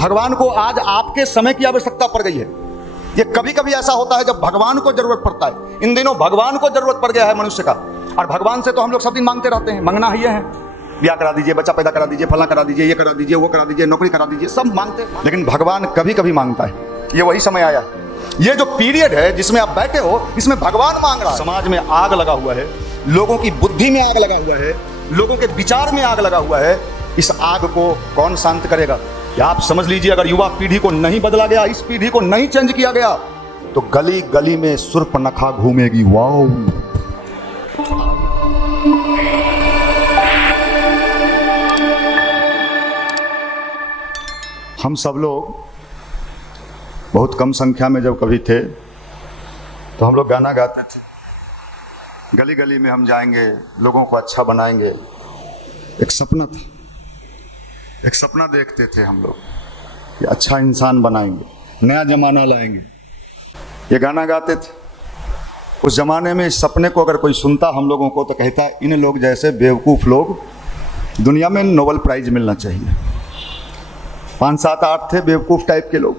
भगवान को आज आपके समय की आवश्यकता पड़ गई है। ये कभी कभी ऐसा होता है जब भगवान को जरूरत पड़ता है। इन दिनों भगवान को जरूरत पड़ गया है मनुष्य का, और भगवान से तो हम लोग सब दिन मांगते रहते हैं। मंगना ही है, ब्याह करा दीजिए, बच्चा पैदा करा दीजिए, फला करा दीजिए, ये करा दीजिए, वो करा दीजिए, नौकरी करा दीजिए, सब मांगते हैं। लेकिन भगवान कभी कभी मांगता है। ये वही समय आया है, ये जो पीरियड है जिसमें आप बैठे हो, इसमें भगवान मांग रहा है। समाज में आग लगा हुआ है, लोगों की बुद्धि में आग लगा हुआ है, लोगों के विचार में आग लगा हुआ है। इस आग को कौन शांत करेगा? या आप समझ लीजिए, अगर युवा पीढ़ी को नहीं बदला गया, इस पीढ़ी को नहीं चेंज किया गया, तो गली गली में शूर्पणखा घूमेगी। वाओ! हम सब लोग बहुत कम संख्या में जब कभी थे तो हम लोग गाना गाते थे, गली गली में हम जाएंगे, लोगों को अच्छा बनाएंगे। एक सपना था, एक सपना देखते थे हम लोग कि अच्छा इंसान बनाएंगे, नया जमाना लाएंगे। ये गाना गाते थे। उस जमाने में इस सपने को अगर कोई सुनता हम लोगों को तो कहता, इन लोग जैसे बेवकूफ़ लोग दुनिया में नोबेल प्राइज मिलना चाहिए। 5, 7, 8 थे बेवकूफ़ टाइप के लोग,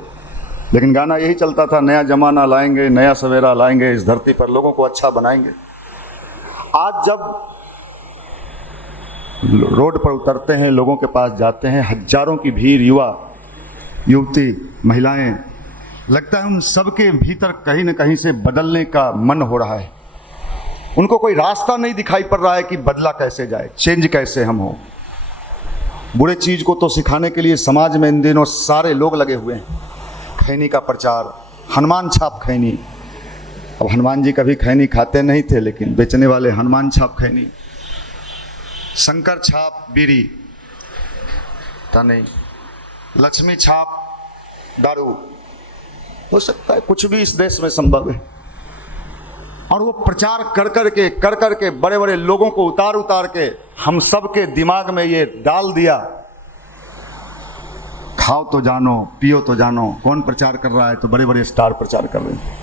लेकिन गाना यही चलता था, नया जमाना लाएंगे, नया सवेरा लाएंगे, इस धरती पर लोगों को अच्छा बनाएंगे। आज जब रोड पर उतरते हैं, लोगों के पास जाते हैं, हजारों की भीड़, युवा युवती, महिलाएं, लगता है उन सबके भीतर कहीं न कहीं से बदलने का मन हो रहा है। उनको कोई रास्ता नहीं दिखाई पड़ रहा है कि बदला कैसे जाए, चेंज कैसे हम हो। बुरे चीज़ को तो सिखाने के लिए समाज में इन दिनों सारे लोग लगे हुए हैं। खैनी का प्रचार, हनुमान छाप खैनी। अब हनुमान जी कभी खैनी खाते नहीं थे, लेकिन बेचने वाले हनुमान छाप खैनी, शंकर छाप बीड़ी, था नहीं, लक्ष्मी छाप दारू। हो सकता है कुछ भी इस देश में संभव है। और वो प्रचार कर कर के बड़े बड़े लोगों को उतार के हम सब के दिमाग में ये डाल दिया, खाओ तो जानो, पियो तो जानो। कौन प्रचार कर रहा है? तो बड़े बड़े स्टार प्रचार कर रहे हैं।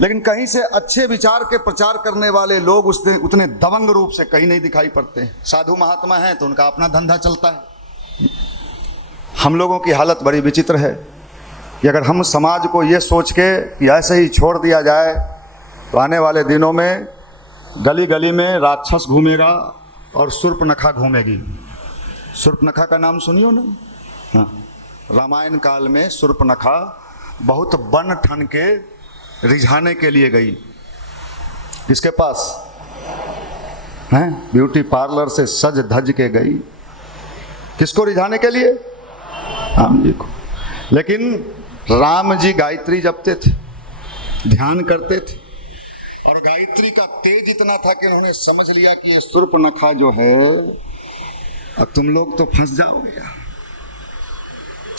लेकिन कहीं से अच्छे विचार के प्रचार करने वाले लोग उतने दबंग रूप से कहीं नहीं दिखाई पड़ते। साधु महात्मा हैं तो उनका अपना धंधा चलता है। हम लोगों की हालत बड़ी विचित्र है कि अगर हम समाज को ये सोच के कि ऐसे ही छोड़ दिया जाए तो आने वाले दिनों में गली गली में राक्षस घूमेगा और शूर्पणखा घूमेगी। शूर्पणखा का नाम सुनियो ना? हाँ, रामायण काल में शूर्पणखा बहुत बन ठन के रिझाने के लिए गई। किसके पास? हैं? ब्यूटी पार्लर से सज धज के गई। किसको रिझाने के लिए? राम जी को। लेकिन राम जी गायत्री जपते थे, ध्यान करते थे, और गायत्री का तेज इतना था कि उन्होंने समझ लिया कि ये शूर्पणखा जो है, अब तुम लोग तो फंस जाओगे।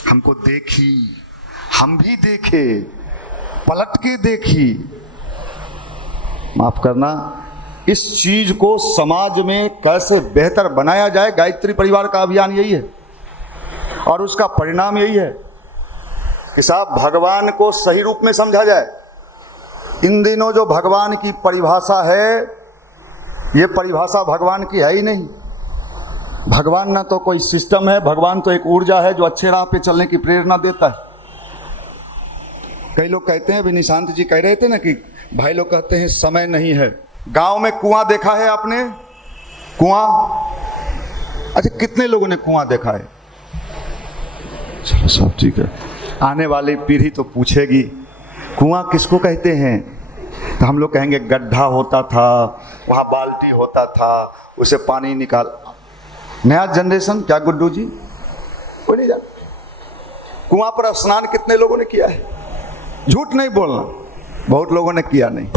हमको देखी, हम भी देखे, पलट के देखी। माफ करना, इस चीज को समाज में कैसे बेहतर बनाया जाए, गायत्री परिवार का अभियान यही है। और उसका परिणाम यही है कि साहब भगवान को सही रूप में समझा जाए। इन दिनों जो भगवान की परिभाषा है, ये परिभाषा भगवान की है ही नहीं। भगवान ना तो कोई सिस्टम है, भगवान तो एक ऊर्जा है जो अच्छे राह पे चलने की प्रेरणा देता है। कई लोग कहते हैं, अभी निशांत जी कह रहे थे ना कि भाई लोग कहते हैं समय नहीं है। गांव में कुआं देखा है आपने? कुआं? अच्छा, कितने लोगों ने कुआं देखा है? चलो सब ठीक है। आने वाली पीढ़ी तो पूछेगी कुआं किसको कहते हैं, तो हम लोग कहेंगे गड्ढा होता था, वहां बाल्टी होता था, उसे पानी निकाल। नया जनरेशन क्या गुड्डू जी? कोई नहीं जानता। कुआं पर स्नान कितने लोगों ने किया है? झूठ नहीं बोलना, बहुत लोगों ने किया नहीं।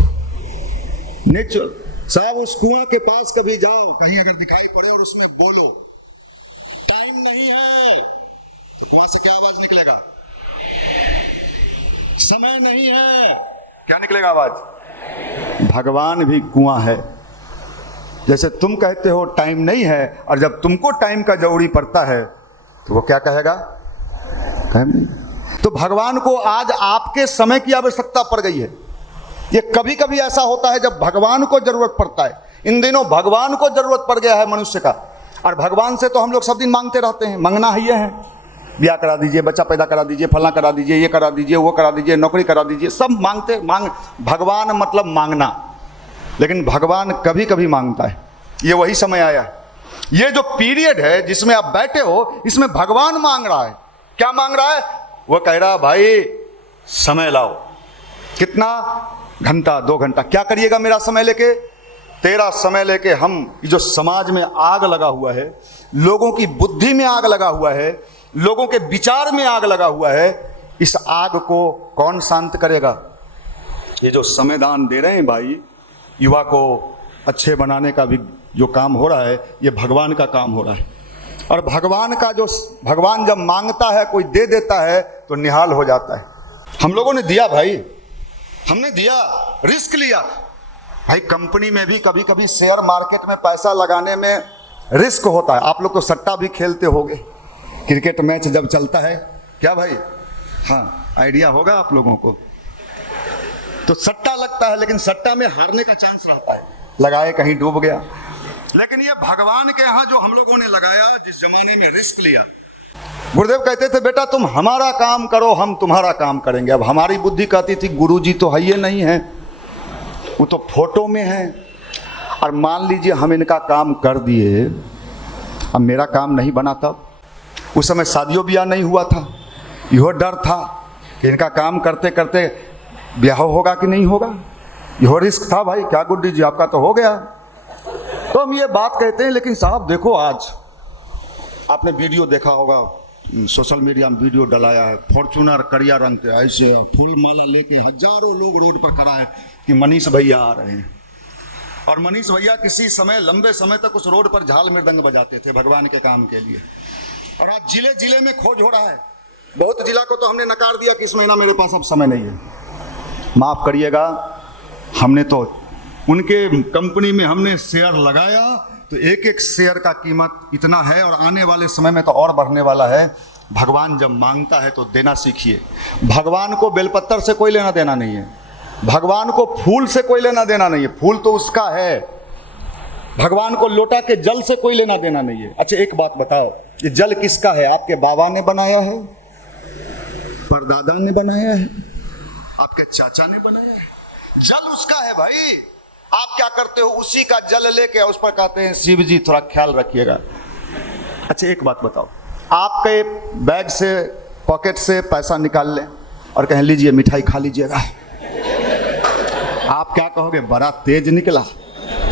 नेचुरल साहब, उस कुआं के पास कभी जाओ, कहीं अगर दिखाई पड़े और उसमें बोलो टाइम नहीं है, वहां से क्या आवाज निकलेगा? समय नहीं है, क्या निकलेगा आवाज? भगवान भी कुआं है। जैसे तुम कहते हो टाइम नहीं है, और जब तुमको टाइम का जरूरी पड़ता है तो वो क्या कहेगा? टाइम नहीं। तो भगवान को आज आपके समय की आवश्यकता पड़ गई है। ये कभी कभी ऐसा होता है जब भगवान को जरूरत पड़ता है। इन दिनों भगवान को जरूरत पड़ गया है मनुष्य का, और भगवान से तो हम लोग सब दिन मांगते रहते हैं। मंगना ही है, ब्याह करा दीजिए, बच्चा पैदा करा दीजिए, फलना करा दीजिए, ये करा दीजिए, वो करा दीजिए, नौकरी करा दीजिए, सब मांग भगवान मतलब मांगना, लेकिन भगवान कभी कभी मांगता है। ये वही समय आया है, ये जो पीरियड है जिसमें आप बैठे हो, इसमें भगवान मांग रहा है। क्या मांग रहा है? वो कह रहा भाई समय लाओ, कितना घंटा, 2 घंटा, क्या करिएगा मेरा समय लेके? तेरा समय लेके हम जो समाज में आग लगा हुआ है, लोगों की बुद्धि में आग लगा हुआ है, लोगों के विचार में आग लगा हुआ है, इस आग को कौन शांत करेगा? ये जो समय दान दे रहे हैं भाई, युवा को अच्छे बनाने का भी जो काम हो रहा है, ये भगवान का काम हो रहा है। और भगवान जब मांगता है, कोई दे देता है तो निहाल हो जाता है। हम लोगों ने दिया भाई, हमने दिया, रिस्क लिया भाई। कंपनी में भी कभी कभी शेयर मार्केट में पैसा लगाने में रिस्क होता है। आप लोग तो सट्टा भी खेलते होंगे, क्रिकेट मैच जब चलता है, क्या भाई? हाँ, आइडिया होगा आप लोगों को। तो सट्टा लगता है, लेकिन सट्टा में हारने का चांस रहता है, लगाए कहीं डूब गया। लेकिन ये भगवान के यहाँ जो हम लोगों ने लगाया, जिस जमाने में रिस्क लिया, गुरुदेव कहते थे बेटा तुम हमारा काम करो, हम तुम्हारा काम करेंगे। अब हमारी बुद्धि कहती थी गुरुजी तो है ये नहीं है, वो तो फोटो में है। और मान लीजिए हम इनका काम कर दिए, अब मेरा काम नहीं बना, तब उस समय शादियों ब्याह नहीं हुआ था, यह डर था कि इनका काम करते करते ब्याह होगा कि नहीं होगा, यह रिस्क था भाई। क्या गुड्डी जी, आपका तो हो गया। तो हम ये बात कहते हैं, लेकिन साहब देखो, आज आपने वीडियो देखा होगा, सोशल मीडिया में वीडियो डलाया है, फॉर्चूनर करिया रंग के ऐसे फूल माला लेके हजारों लोग रोड पर खड़ा है कि मनीष भैया आ रहे हैं। और मनीष भैया किसी समय, लंबे समय तक उस रोड पर झाल मृदंग बजाते थे भगवान के काम के लिए। और आज जिले जिले में खोज हो रहा है। बहुत जिला को तो हमने नकार दिया कि इस महीना मेरे पास अब समय नहीं है। माफ करिएगा, हमने तो उनके कंपनी में हमने शेयर लगाया, तो एक एक शेयर का कीमत इतना है, और आने वाले समय में तो और बढ़ने वाला है। भगवान जब मांगता है तो देना सीखिए। भगवान को बेलपत्तर से कोई लेना देना नहीं है, भगवान को फूल से कोई लेना देना नहीं है, फूल तो उसका है। भगवान को लोटा के जल से कोई लेना देना नहीं है। अच्छा एक बात बताओ, ये जल किसका है? आपके बाबा ने बनाया है, परदादा ने बनाया है, आपके चाचा ने बनाया है? जल उसका है भाई। आप क्या करते हो? उसी का जल लेके उस पर कहते हैं शिव जी थोड़ा ख्याल रखिएगा। अच्छा एक बात बताओ, आपके बैग से, पॉकेट से पैसा निकाल लें और कहें लीजिए मिठाई खा लीजिएगा, आप क्या कहोगे? बड़ा तेज निकला,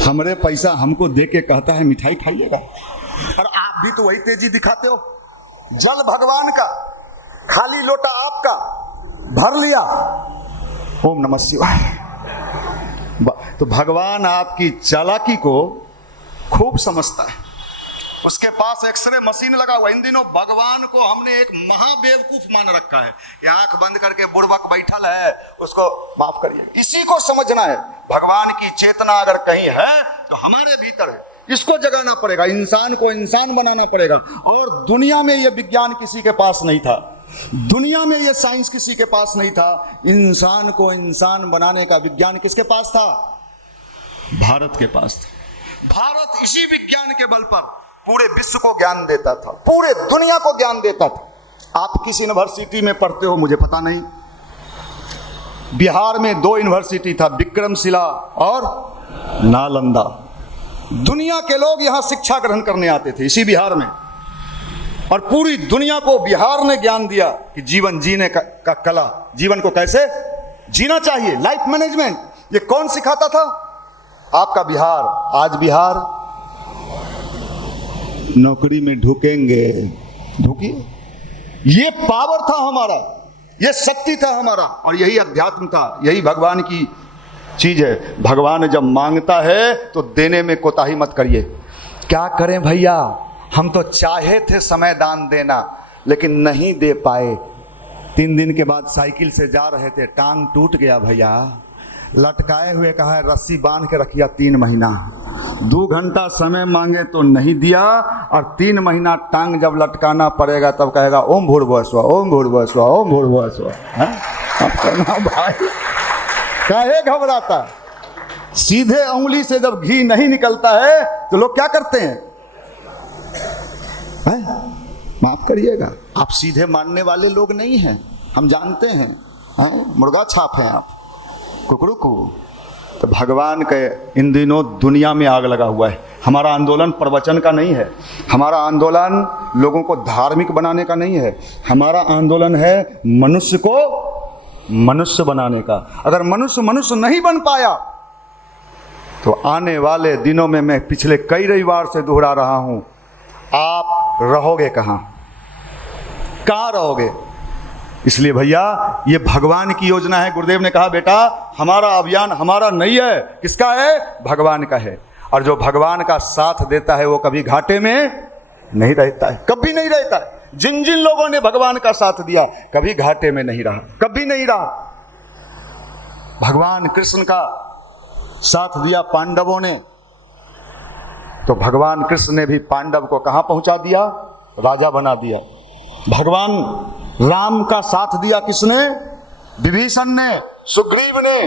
हमरे पैसा हमको दे के कहता है मिठाई खाइएगा। और आप भी तो वही तेजी दिखाते हो। जल भगवान का, खाली लोटा आपका, भर लिया, ओम नमः शिवाय। तो भगवान आपकी चालाकी को खूब समझता है। उसके पास एक्सरे मशीन लगा हुआ। इन दिनों भगवान को हमने एक महाबेवकूफ मान रखा है कि आंख बंद करके बुड़बक बैठल है, उसको माफ करिए। इसी को समझना है, भगवान की चेतना अगर कहीं है तो हमारे भीतर है, इसको जगाना पड़ेगा, इंसान को इंसान बनाना पड़ेगा। और दुनिया में ये विज्ञान किसी के पास नहीं था, दुनिया में ये साइंस किसी के पास नहीं था। इंसान को इंसान बनाने का विज्ञान किसके पास था? भारत के पास था। भारत इसी विज्ञान के बल पर पूरे विश्व को ज्ञान देता था, पूरे दुनिया को ज्ञान देता था। आप किस यूनिवर्सिटी में पढ़ते हो मुझे पता नहीं। बिहार में 2 यूनिवर्सिटी था, विक्रमशिला और नालंदा। दुनिया के लोग यहां शिक्षा ग्रहण करने आते थे इसी बिहार में। और पूरी दुनिया को बिहार ने ज्ञान दिया कि जीवन जीने का कला, जीवन को कैसे जीना चाहिए, लाइफ मैनेजमेंट। ये कौन सिखाता था? आपका बिहार। आज बिहार नौकरी में ढुकेंगे, ढुकिए। ये पावर था हमारा, ये शक्ति था हमारा, और यही अध्यात्म था, यही भगवान की चीज है। भगवान जब मांगता है तो देने में कोताही मत करिए। क्या करें भैया, हम तो चाहे थे समय दान देना, लेकिन नहीं दे पाए। 3 दिन के बाद साइकिल से जा रहे थे, टांग टूट गया भैया, लटकाए हुए कहा रस्सी बांध के रखिया 3 महीना। 2 घंटा समय मांगे तो नहीं दिया, और 3 महीना टांग जब लटकाना पड़ेगा तब कहेगा ओम भूर्भुवः स्वः, ओम भूर्भुवः स्वः, ओम भूर्भुवः स्वः। भाई काहे घबराता? सीधे उंगली से जब घी नहीं निकलता है तो लोग क्या करते हैं? माफ करिएगा, आप सीधे मानने वाले लोग नहीं हैं, हम जानते हैं, मुर्गा छाप हैं आप, कुकड़ू को। तो भगवान के इन दिनों दुनिया में आग लगा हुआ है। हमारा आंदोलन प्रवचन का नहीं है, हमारा आंदोलन लोगों को धार्मिक बनाने का नहीं है, हमारा आंदोलन है मनुष्य को मनुष्य बनाने का। अगर मनुष्य मनुष्य नहीं बन पाया तो आने वाले दिनों में, मैं पिछले कई रविवार से दोहरा रहा हूं, आप रहोगे कहां रहोगे? इसलिए भैया ये भगवान की योजना है। गुरुदेव ने कहा बेटा हमारा अभियान हमारा नहीं है, किसका है? भगवान का है। और जो भगवान का साथ देता है वो कभी घाटे में नहीं रहता है, कभी नहीं रहता है। जिन जिन लोगों ने भगवान का साथ दिया कभी घाटे में नहीं रहा, कभी नहीं रहा। भगवान कृष्ण का साथ दिया पांडवों ने, तो भगवान कृष्ण ने भी पांडव को कहां पहुंचा दिया? राजा बना दिया। भगवान राम का साथ दिया किसने? विभीषण ने, सुग्रीव ने,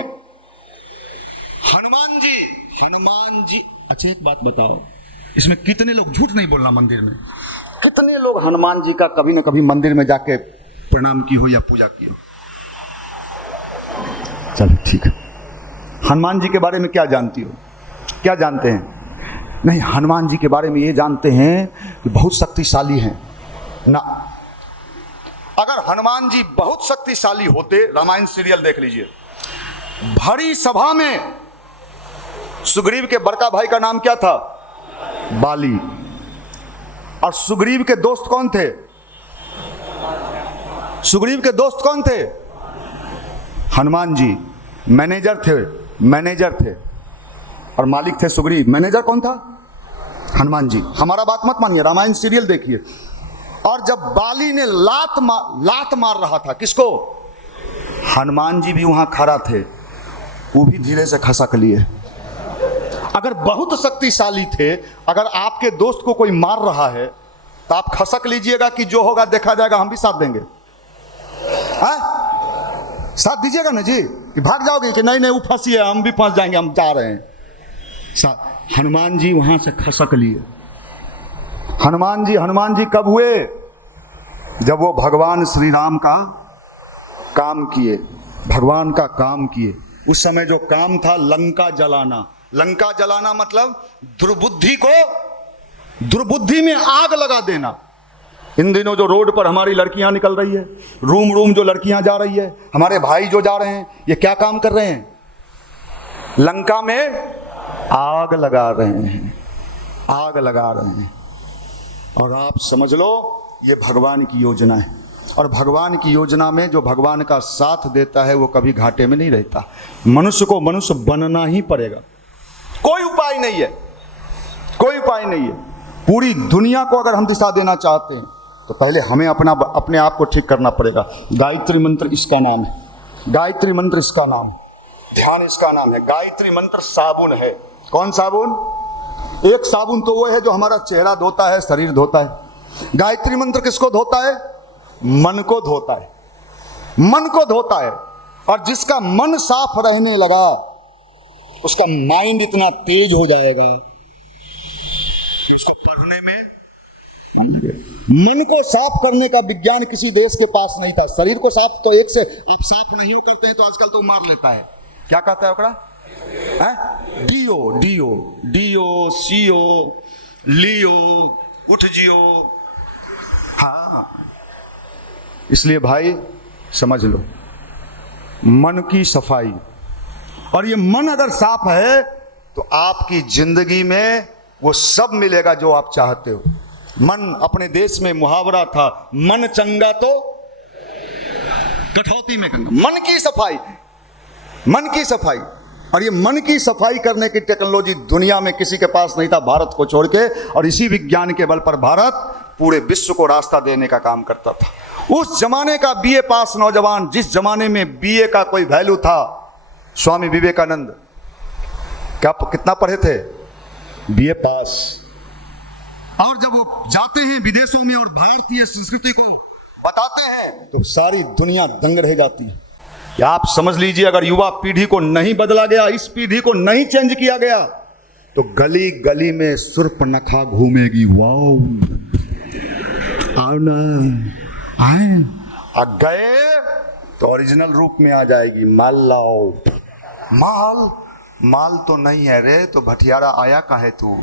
हनुमान जी। अच्छा एक बात बताओ, इसमें कितने लोग, झूठ नहीं बोलना, मंदिर में कितने लोग हनुमान जी का कभी न कभी मंदिर में जाके प्रणाम की हो या पूजा की हो? चलो ठीक है। हनुमान जी के बारे में क्या जानती हो? क्या जानते हैं? नहीं, हनुमान जी के बारे में ये जानते हैं कि बहुत शक्तिशाली हैं ना। अगर हनुमान जी बहुत शक्तिशाली होते, रामायण सीरियल देख लीजिए, भरी सभा में सुग्रीव के बड़का भाई का नाम क्या था? बाली। और सुग्रीव के दोस्त कौन थे? सुग्रीव के दोस्त कौन थे? हनुमान जी। मैनेजर थे और मालिक थे सुग्रीव। मैनेजर कौन था? हनुमान जी। हमारा बात मत मानिए, रामायण सीरियल देखिए। और जब बाली ने लात मार रहा था, किसको? हनुमान जी भी वहां खड़ा थे, वो भी धीरे से खसक लिए। अगर बहुत शक्तिशाली थे, अगर आपके दोस्त को कोई मार रहा है तो आप खसक लीजिएगा कि जो होगा देखा जाएगा, हम भी साथ देंगे? साथ दीजिएगा ना जी, कि भाग जाओगे कि नहीं वो फंसी है, हम भी फंस जाएंगे, हम जा रहे हैं। हनुमान जी वहां से खसक लिए। हनुमान जी कब हुए? जब वो भगवान श्री राम का काम किए, भगवान का काम किए। उस समय जो काम था लंका जलाना। लंका जलाना मतलब दुर्बुद्धि में आग लगा देना। इन दिनों जो रोड पर हमारी लड़कियां निकल रही है, रूम जो लड़कियां जा रही है, हमारे भाई जो जा रहे हैं, ये क्या काम कर रहे हैं? लंका में आग लगा रहे हैं, आग लगा रहे हैं। और आप समझ लो ये भगवान की योजना है। और भगवान की योजना में जो भगवान का साथ देता है वो कभी घाटे में नहीं रहता। मनुष्य को मनुष्य बनना ही पड़ेगा, कोई उपाय नहीं है, कोई उपाय नहीं है। पूरी दुनिया को अगर हम दिशा देना चाहते हैं तो पहले हमें अपने आप को ठीक करना पड़ेगा। गायत्री मंत्र इसका नाम है, गायत्री मंत्र इसका नाम, ध्यान इसका नाम है। गायत्री मंत्र साबुन है। कौन साबुन? एक साबुन तो वो है जो हमारा चेहरा धोता है, शरीर धोता है। गायत्री मंत्र किसको धोता है? मन को धोता है, मन को धोता है। और जिसका मन साफ रहने लगा उसका माइंड इतना तेज हो जाएगा कि उसको पढ़ने में, मन को साफ करने का विज्ञान किसी देश के पास नहीं था। शरीर को साफ तो एक से आप साफ नहीं हो करते हैं तो आजकल तो मार लेता है। क्या कहता है ओकरा? डीओ सीओ लियो उठ जियो। हाँ, इसलिए भाई समझ लो, मन की सफाई। और ये मन अगर साफ है तो आपकी जिंदगी में वो सब मिलेगा जो आप चाहते हो। मन, अपने देश में मुहावरा था, मन चंगा तो कठौती में गंगा। मन की सफाई, मन की सफाई। और ये मन की सफाई करने की टेक्नोलॉजी दुनिया में किसी के पास नहीं था, भारत को छोड़ के। और इसी विज्ञान के बल पर भारत पूरे विश्व को रास्ता देने का काम करता था। उस जमाने का बीए पास नौजवान, जिस जमाने में बीए का कोई वैल्यू था, स्वामी विवेकानंद क्या कितना पढ़े थे? बीए पास। और जब वो जाते हैं विदेशों में और भारतीय संस्कृति को बताते हैं तो सारी दुनिया दंग रह जाती है। या आप समझ लीजिए, अगर युवा पीढ़ी को नहीं बदला गया, इस पीढ़ी को नहीं चेंज किया गया तो गली गली में सुर्पनखा घूमेगी। वाओ, आओ ना, आए। आ गए तो ओरिजिनल रूप में आ जाएगी, माल लाओ। माल माल तो नहीं है रे, तो भटियारा आया काहे तू?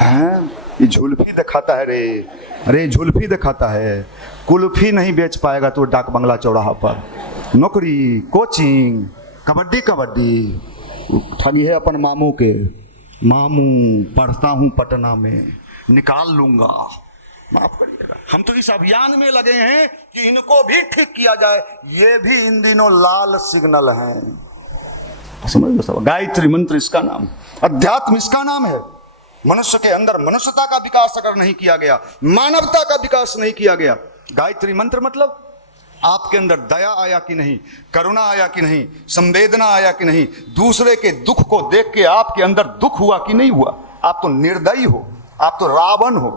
हैं, ये झुल्फी दिखाता है रे, अरे झुल्फी दिखाता है। कुल्फी नहीं बेच पाएगा तो डाक बंगला चौराहा पर। नौकरी, कोचिंग, कबड्डी कबड्डी, ठगी है अपन मामू के। मामू पढ़ता हूँ पटना में, निकाल लूंगा, माफ करिएगा। हम तो इस अभियान में लगे हैं कि इनको भी ठीक किया जाए। ये भी इन दिनों लाल सिग्नल हैं, समझ लो सब। गायत्री मंत्र इसका नाम, अध्यात्म इसका नाम है। मनुष्य के अंदर मनुष्यता का विकास अगर नहीं किया गया, मानवता का विकास नहीं किया गया, गायत्री मंत्र मतलब आपके अंदर दया आया कि नहीं, करुणा आया कि नहीं, संवेदना आया कि नहीं, दूसरे के दुख को देख के आपके अंदर दुख हुआ कि नहीं हुआ। आप तो निर्दयी हो, आप तो रावण हो।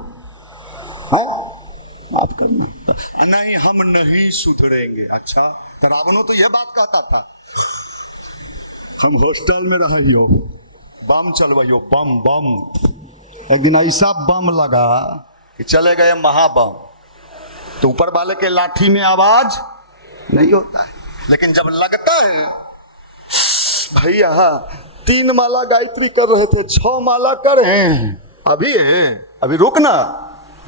माफ करना, नहीं हम नहीं सुधरेंगे। अच्छा, तो रावणों तो यह बात कहता था, हम हॉस्टल में रहियो, बम चलवाइयो, बम बम। एक दिन ऐसा बम लगा कि चले गए महाबम। तो ऊपर वाले के लाठी में आवाज नहीं होता है, लेकिन जब लगता है, भैया 3 माला गायत्री कर रहे थे, 6 माला कर हैं, अभी हैं, अभी रुकना।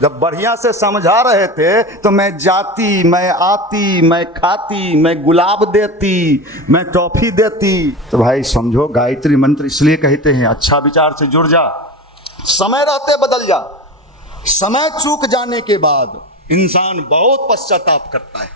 जब बढ़िया से समझा रहे थे तो मैं जाती, मैं आती, मैं खाती, मैं गुलाब देती, मैं टॉफी देती। तो भाई समझो, गायत्री मंत्र इसलिए कहते हैं, अच्छा विचार से जुड़ जा, समय रहते बदल जा। समय चूक जाने के बाद इंसान बहुत पश्चाताप करता है।